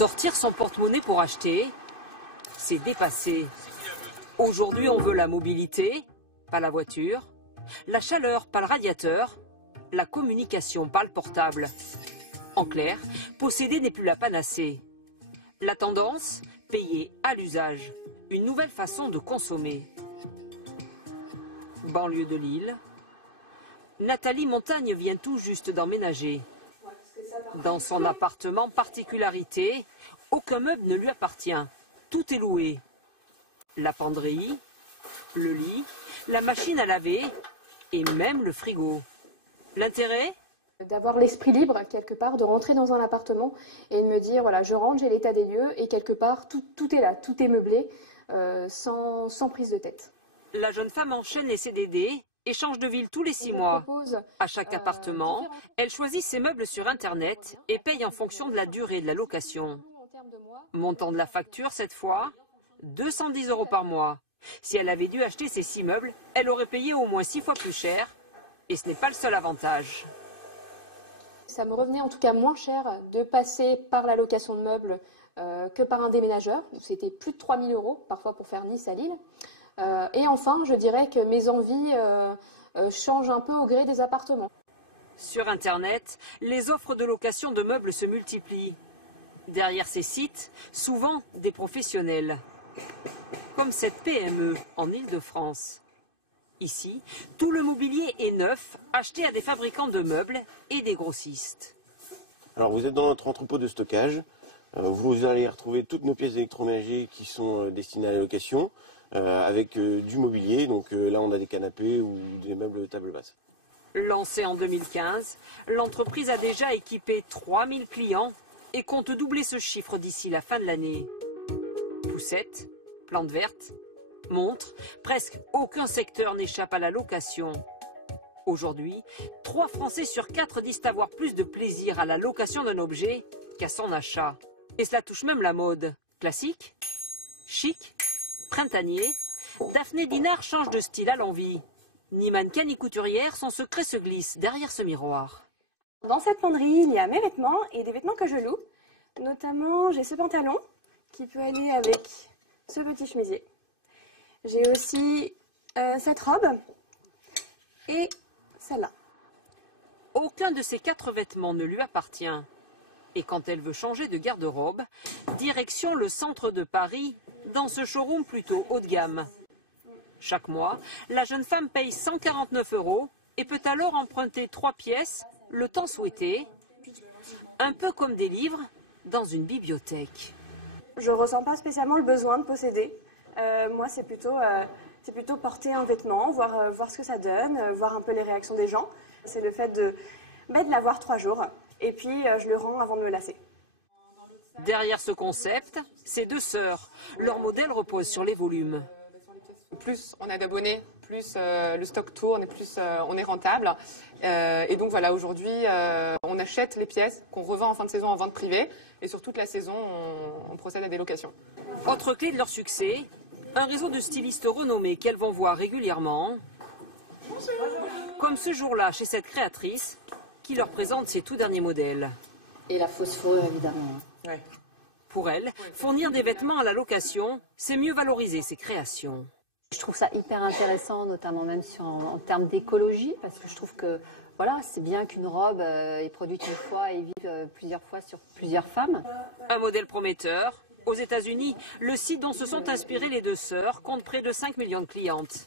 Sortir son porte-monnaie pour acheter, c'est dépassé. Aujourd'hui, on veut la mobilité, pas la voiture, la chaleur, pas le radiateur, la communication, pas le portable. En clair, posséder n'est plus la panacée. La tendance, payer à l'usage, une nouvelle façon de consommer. Banlieue de Lille, Nathalie Montagne vient tout juste d'emménager. Dans son appartement, particularité, aucun meuble ne lui appartient. Tout est loué. La penderie, le lit, la machine à laver et même le frigo. L'intérêt ? D'avoir l'esprit libre, quelque part, de rentrer dans un appartement et de me dire, voilà, je rentre, j'ai l'état des lieux et quelque part, tout est là, tout est meublé, sans prise de tête. La jeune femme enchaîne les CDD et change de ville tous les 6 mois. À chaque appartement, elle choisit ses meubles sur Internet et paye en fonction de la durée de la location. Montant de la facture, cette fois, 210 € par mois. Si elle avait dû acheter ces 6 meubles, elle aurait payé au moins 6 fois plus cher. Et ce n'est pas le seul avantage. Ça me revenait en tout cas moins cher de passer par la location de meubles que par un déménageur. C'était plus de 3 000 € parfois pour faire Nice à Lille. Et enfin, je dirais que mes envies changent un peu au gré des appartements. Sur Internet, les offres de location de meubles se multiplient. Derrière ces sites, souvent des professionnels. Comme cette PME en Île-de-France. Ici, tout le mobilier est neuf, acheté à des fabricants de meubles et des grossistes. Alors vous êtes dans notre entrepôt de stockage. Vous allez retrouver toutes nos pièces d'électroménager qui sont destinées à la location, avec du mobilier. Donc là, on a des canapés ou des meubles de table basse. Lancée en 2015, l'entreprise a déjà équipé 3000 clients et compte doubler ce chiffre d'ici la fin de l'année. Poussettes, plantes vertes, montres, presque aucun secteur n'échappe à la location. Aujourd'hui, 3 Français sur 4 disent avoir plus de plaisir à la location d'un objet qu'à son achat. Et cela touche même la mode. Classique, chic, printanier, Daphné Dinard change de style à l'envie. Ni mannequin ni couturière, son secret se glisse derrière ce miroir. Dans cette penderie, il y a mes vêtements et des vêtements que je loue. Notamment, j'ai ce pantalon qui peut aller avec ce petit chemisier. J'ai aussi cette robe et celle-là. Aucun de ces 4 vêtements ne lui appartient. Et quand elle veut changer de garde-robe, direction le centre de Paris, dans ce showroom plutôt haut de gamme. Chaque mois, la jeune femme paye 149 € et peut alors emprunter 3 pièces, le temps souhaité, un peu comme des livres dans une bibliothèque. Je ne ressens pas spécialement le besoin de posséder. Moi, c'est plutôt porter un vêtement, voir ce que ça donne, voir un peu les réactions des gens. C'est le fait de l'avoir 3 jours et puis je le rends avant de me lasser. Derrière ce concept, c'est 2 sœurs. Leur modèle repose sur les volumes. Plus on a d'abonnés, plus le stock tourne et plus on est rentable. Et donc voilà, aujourd'hui, on achète les pièces qu'on revend en fin de saison en vente privée. Et sur toute la saison, on procède à des locations. Autre clé de leur succès, un réseau de stylistes renommés qu'elles vont voir régulièrement. Comme ce jour-là chez cette créatrice qui leur présente ses tout derniers modèles. Et la fausse fourrure, évidemment. Ouais. Pour elle, fournir des vêtements à la location, c'est mieux valoriser ses créations. Je trouve ça hyper intéressant, notamment même en termes d'écologie, parce que je trouve que voilà, c'est bien qu'une robe est produite une fois et vive plusieurs fois sur plusieurs femmes. Un modèle prometteur. Aux États-Unis, le site dont se sont inspirées les 2 sœurs compte près de 5 millions de clientes.